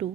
2।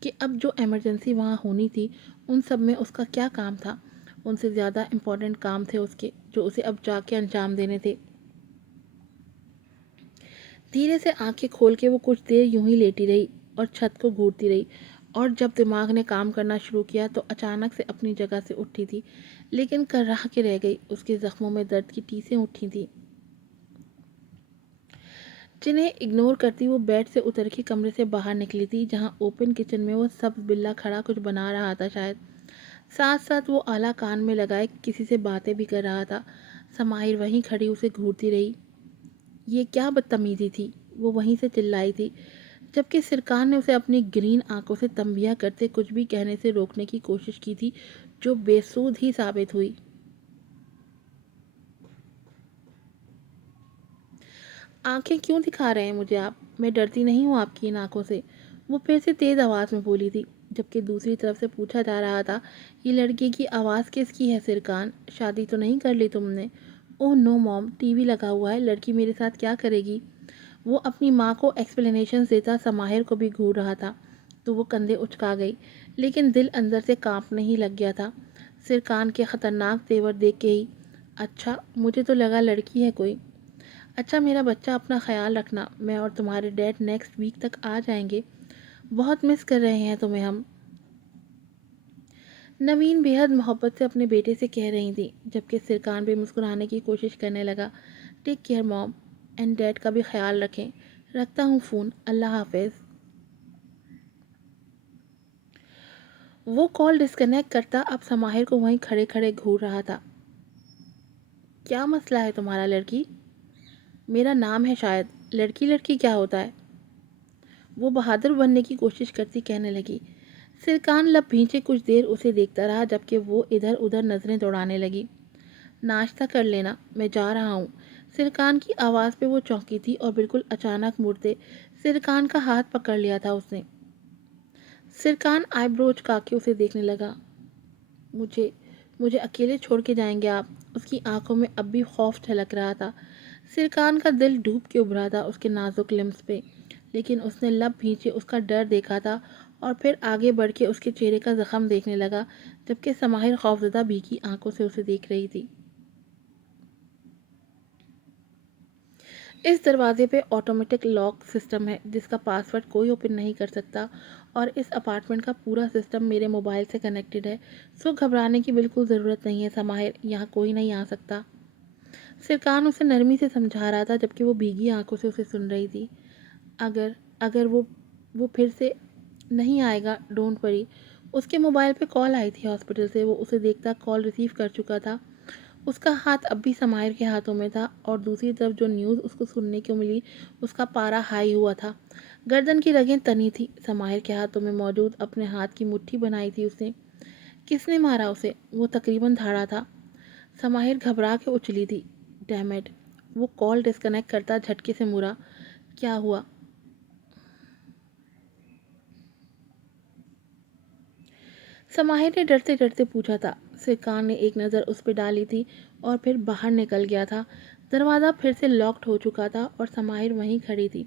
کہ اب جو ایمرجنسی وہاں ہونی تھی ان سب میں اس کا کیا کام تھا۔ ان سے زیادہ امپورٹنٹ کام تھے اس کے، جو اسے اب جا کے انجام دینے تھے۔ دھیرے سے آنکھیں کھول کے وہ کچھ دیر یوں ہی لیٹی رہی اور چھت کو گھورتی رہی، اور جب دماغ نے کام کرنا شروع کیا تو اچانک سے اپنی جگہ سے اٹھی تھی، لیکن کرراہ کے رہ گئی۔ اس کے زخموں میں درد کی ٹیسیں اٹھی تھیں جنہیں اگنور کرتی وہ بیڈ سے اتر کے کمرے سے باہر نکلی تھی، جہاں اوپن کچن میں وہ سبز بلّا کھڑا کچھ بنا رہا تھا شاید۔ ساتھ ساتھ وہ آلہ کان میں لگائے کسی سے باتیں بھی کر رہا تھا۔ سماہر وہیں کھڑی اسے گھورتی رہی۔ یہ کیا بدتمیزی تھی، وہ وہیں سے چلائی تھی، جبکہ سرکان نے اسے اپنی گرین آنکھوں سے تنبیہ کرتے کچھ بھی کہنے سے روکنے کی کوشش کی تھی، جو بے سود ہی ثابت ہوئی۔ آنکھیں کیوں دکھا رہے ہیں مجھے آپ؟ میں ڈرتی نہیں ہوں آپ کی ان آنکھوں سے، وہ پھر سے تیز آواز میں بولی تھی، جبکہ دوسری طرف سے پوچھا جا رہا تھا، یہ لڑکی کی آواز کس کی ہے سرکان؟ شادی تو نہیں کر لی تم نے؟ اوہ نو موم، ٹی وی لگا ہوا ہے، لڑکی میرے ساتھ کیا کرے گی؟ وہ اپنی ماں کو ایکسپلینیشنز دیتا سماہر کو بھی گھور رہا تھا، تو وہ کندھے اچکا گئی، لیکن دل اندر سے کانپنے ہی لگ گیا تھا، سرکان کے خطرناک تیور دیکھ کے ہی۔ اچھا، مجھے تو لگا لڑکی ہے کوئی۔ اچھا میرا بچہ، اپنا خیال رکھنا، میں اور تمہارے ڈیڈ نیکسٹ ویک تک آ جائیں گے، بہت مس کر رہے ہیں تمہیں ہم۔ نوین بے حد محبت سے اپنے بیٹے سے کہہ رہی تھی، جبکہ سرکان بھی مسکرانے کی کوشش کرنے لگا۔ Take care mom, and dad کا بھی خیال رکھیں، رکھتا ہوں فون، اللہ حافظ۔ وہ کال ڈسکنیکٹ کرتا اب سماہر کو وہیں کھڑے کھڑے گھور رہا تھا۔ کیا مسئلہ ہے تمہارا لڑکی؟ میرا نام ہے شاید، لڑکی لڑکی کیا ہوتا ہے؟ وہ بہادر بننے کی کوشش کرتی کہنے لگی۔ سرکان لب بھینچے کچھ دیر اسے دیکھتا رہا، جبکہ وہ ادھر ادھر نظریں دوڑانے لگی۔ ناشتہ کر لینا، میں جا رہا ہوں۔ سرکان کی آواز پہ وہ چونکی تھی اور بالکل اچانک مڑتے سرکان کا ہاتھ پکڑ لیا تھا اس نے۔ سرکان آئی برو اچکا کے اسے دیکھنے لگا۔ مجھے مجھے اکیلے چھوڑ کے جائیں گے آپ؟ اس کی آنکھوں میں اب بھی خوف جھلک رہا تھا۔ سرکان کا دل ڈوب کے ابھرا تھا اس کے نازک لمس پہ، لیکن اس نے لب بھینچے اس کا ڈر دیکھا تھا اور پھر آگے بڑھ کے اس کے چہرے کا زخم دیکھنے لگا، جبکہ سماہر خوفزدہ بھیگی آنکھوں سے اسے دیکھ رہی تھی۔ اس دروازے پہ آٹومیٹک لاک سسٹم ہے جس کا پاس ورڈ کوئی اوپن نہیں کر سکتا، اور اس اپارٹمنٹ کا پورا سسٹم میرے موبائل سے کنیکٹڈ ہے، سو گھبرانے کی بالکل ضرورت نہیں ہے سماہر، یہاں کوئی نہیں آ سکتا۔ سرکان اسے نرمی سے سمجھا رہا تھا، جبکہ وہ بھیگی آنکھوں سے اسے سن رہی تھی۔ اگر اگر وہ پھر سے نہیں آئے گا، ڈونٹ وری۔ اس کے موبائل پہ کال آئی تھی ہاسپٹل سے، وہ اسے دیکھتا کال ریسیو کر چکا تھا۔ اس کا ہاتھ اب بھی سماہر کے ہاتھوں میں تھا، اور دوسری طرف جو نیوز اس کو سننے کو ملی اس کا پارا ہائی ہوا تھا، گردن کی رگیں تنی تھی۔ سماہر کے ہاتھوں میں موجود اپنے ہاتھ کی مٹھی بنائی تھی اس نے۔ کس نے مارا اسے؟ وہ تقریباً دھاڑا تھا۔ سماہر گھبرا کے اچھلی تھی۔ Damn it! وہ کال ڈسکنیکٹ کرتا جھٹکے سے مرا۔ کیا ہوا؟ سماہر نے ڈرتے ڈرتے پوچھا تھا۔ سرکان نے ایک نظر اس پہ ڈالی تھی اور پھر باہر نکل گیا تھا۔ دروازہ پھر سے لاکڈ ہو چکا تھا اور سماہر وہیں کھڑی تھی،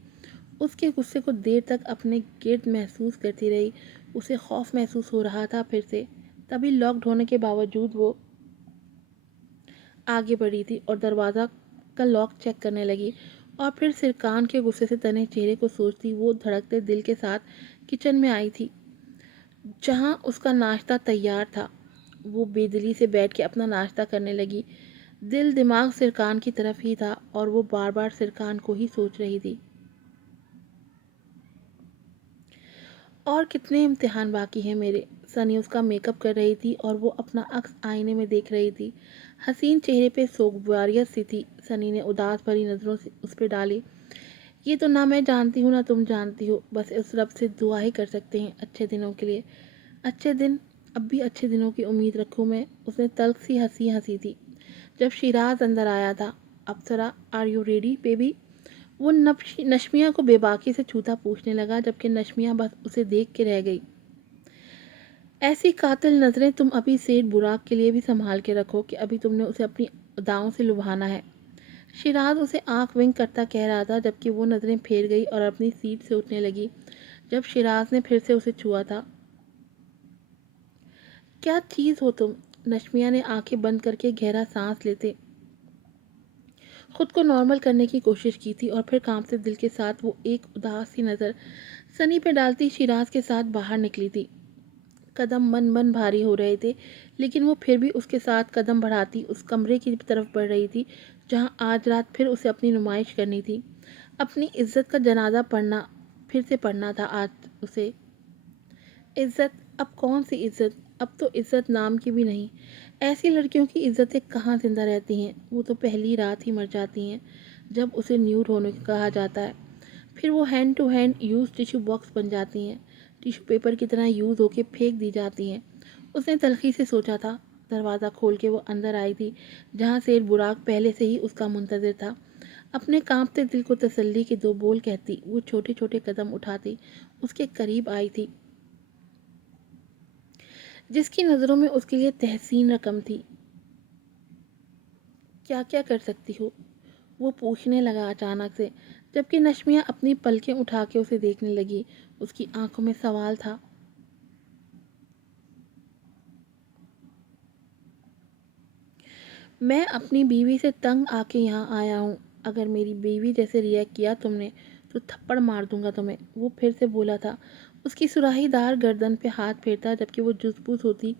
اس کے غصے کو دیر تک اپنے گرد محسوس کرتی رہی۔ اسے خوف محسوس ہو رہا تھا پھر سے، تبھی لاکڈ ہونے کے باوجود وہ آگے بڑھی تھی اور دروازہ کا لاک چیک کرنے لگی، اور پھر سرکان کے غصے سے تنے چہرے کو سوچتی وہ دھڑکتے دل کے ساتھ کچن میں آئی تھی، جہاں اس کا ناشتہ تیار تھا۔ وہ بے دلی سے بیٹھ کے اپنا ناشتہ کرنے لگی، دل دماغ سرکان کی طرف ہی تھا اور وہ بار بار سرکان کو ہی سوچ رہی تھی۔ اور کتنے امتحان باقی ہیں میرے؟ سنی اس کا میک اپ کر رہی تھی اور وہ اپنا عکس آئینے میں دیکھ رہی تھی۔ حسین چہرے پہ سوگواریت سی تھی۔ سنی نے اداس بھری نظروں سے اس پہ ڈالی۔ یہ تو نہ میں جانتی ہوں نہ تم جانتی ہو، بس اس رب سے دعا ہی کر سکتے ہیں اچھے دنوں کے لیے۔ اچھے دن؟ اب بھی اچھے دنوں کی امید رکھوں میں؟ اس نے تلخ سی ہنسی ہنسی تھی جب شیراز اندر آیا تھا۔ Apsara, are you ready baby? وہ نشمیہ کو بے باکی سے چھوتا پوچھنے لگا، جبکہ نشمیہ بس اسے دیکھ کے رہ گئی۔ ایسی قاتل نظریں تم ابھی سیٹھ براق کے لیے بھی سنبھال کے رکھو کہ ابھی تم نے اسے اپنی اداؤں سے لبھانا ہے۔ شیراز اسے آنکھ ونک کرتا کہہ رہا تھا، جبکہ وہ نظریں پھیر گئی اور اپنی سیٹ سے اٹھنے لگی۔ جب شیراز نے پھر سے اسے چھوا تھا۔ کیا چیز ہو تم؟ نشمیہ نے آنکھیں بند کر کے گہرا سانس لیتے خود کو نارمل کرنے کی کوشش کی تھی، اور پھر کانپتے دل کے ساتھ وہ ایک اداس سی نظر سنی پہ ڈالتی شیراز کے ساتھ باہر نکلی تھی۔ قدم من بھاری ہو رہے تھے، لیکن وہ پھر بھی اس کے ساتھ قدم بڑھاتی اس کمرے کی طرف بڑھ رہی تھی جہاں آج رات پھر اسے اپنی نمائش کرنی تھی، اپنی عزت کا جنازہ پھر سے پڑھنا تھا آج اسے۔ عزت؟ اب کون سی عزت؟ اب تو عزت نام کی بھی نہیں۔ ایسی لڑکیوں کی عزتیں کہاں زندہ رہتی ہیں؟ وہ تو پہلی رات ہی مر جاتی ہیں جب اسے نیوڈ ہونے کو کہا جاتا ہے۔ پھر وہ hand to hand use tissue box بن جاتی ہیں، ٹیشو پیپر کی طرح یوز ہو کے پھینک دی جاتی ہیں۔ اس نے تلخی سے سوچا تھا۔ دروازہ کھول کے وہ اندر آئی تھی جہاں سیٹھ براق پہلے سے ہی اس کا منتظر تھا۔ اپنے کانپتے دل کو تسلی کے دو بول کہتی وہ چھوٹے چھوٹے قدم اٹھاتی اس کے قریب آئی تھی، جس کی نظروں میں اس کے لیے تحسین رقم تھی۔ کیا کیا کر سکتی ہو؟ وہ پوچھنے لگا اچانک سے، جبکہ نشمیہ اپنی پلکیں اٹھا کے اسے دیکھنے لگی۔ اس کی آنکھوں میں سوال تھا۔ میں اپنی بیوی سے تنگ آ کے یہاں آیا ہوں۔ اگر میری بیوی جیسے ریئیکٹ کیا تم نے تو تھپڑ مار دوں گا تمہیں، وہ پھر سے بولا تھا، اس کی سراہی دار گردن پہ ہاتھ پھیرتا جبکہ وہ جزبوز ہوتی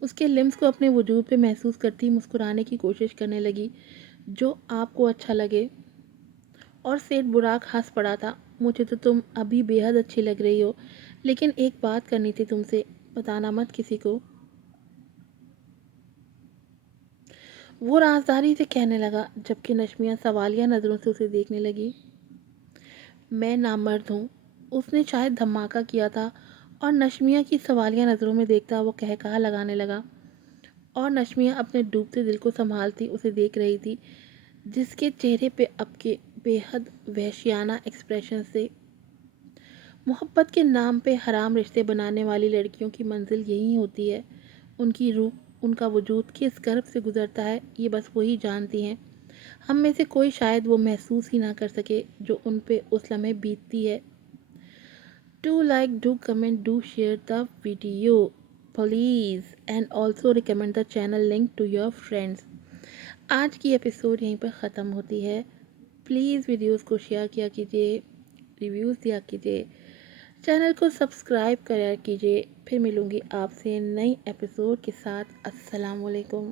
اس کے لمس کو اپنے وجود پہ محسوس کرتی مسکرانے کی کوشش کرنے لگی۔ جو آپ کو اچھا لگے۔ اور سیٹھ براق ہنس پڑا تھا۔ مجھے تو تم ابھی بے حد اچھی لگ رہی ہو، لیکن ایک بات کرنی تھی تم سے، بتانا مت کسی کو۔ وہ رازداری سے کہنے لگا جبکہ نشمیہ سوالیہ نظروں سے اسے دیکھنے لگی۔ میں نامرد ہوں۔ اس نے شاید دھماکہ کیا تھا اور نشمیہ کی سوالیہ نظروں میں دیکھتا وہ کہا لگانے لگا، اور نشمیہ اپنے ڈوبتے دل کو سنبھالتی اسے دیکھ رہی تھی جس کے چہرے پہ اب کے بے حد وحشیانہ ایکسپریشن سے۔ محبت کے نام پہ حرام رشتے بنانے والی لڑکیوں کی منزل یہی ہوتی ہے۔ ان کی روح، ان کا وجود کس کرب سے گزرتا ہے یہ بس وہی جانتی ہیں۔ ہم میں سے کوئی شاید وہ محسوس ہی نہ کر سکے جو ان پہ اس لمحے بیتتی ہے۔ Do like, do comment, do share the video please, and also recommend the channel link to your friends. آج کی ایپیسوڈ یہیں پر ختم ہوتی ہے۔ پلیز ویڈیوز کو شیئر کیا کیجیے، ریویوز دیا کیجیے، چینل کو سبسکرائب کرا کیجیے۔ پھر ملوں گی آپ سے نئی ایپیسوڈ کے ساتھ۔ السلام علیکم۔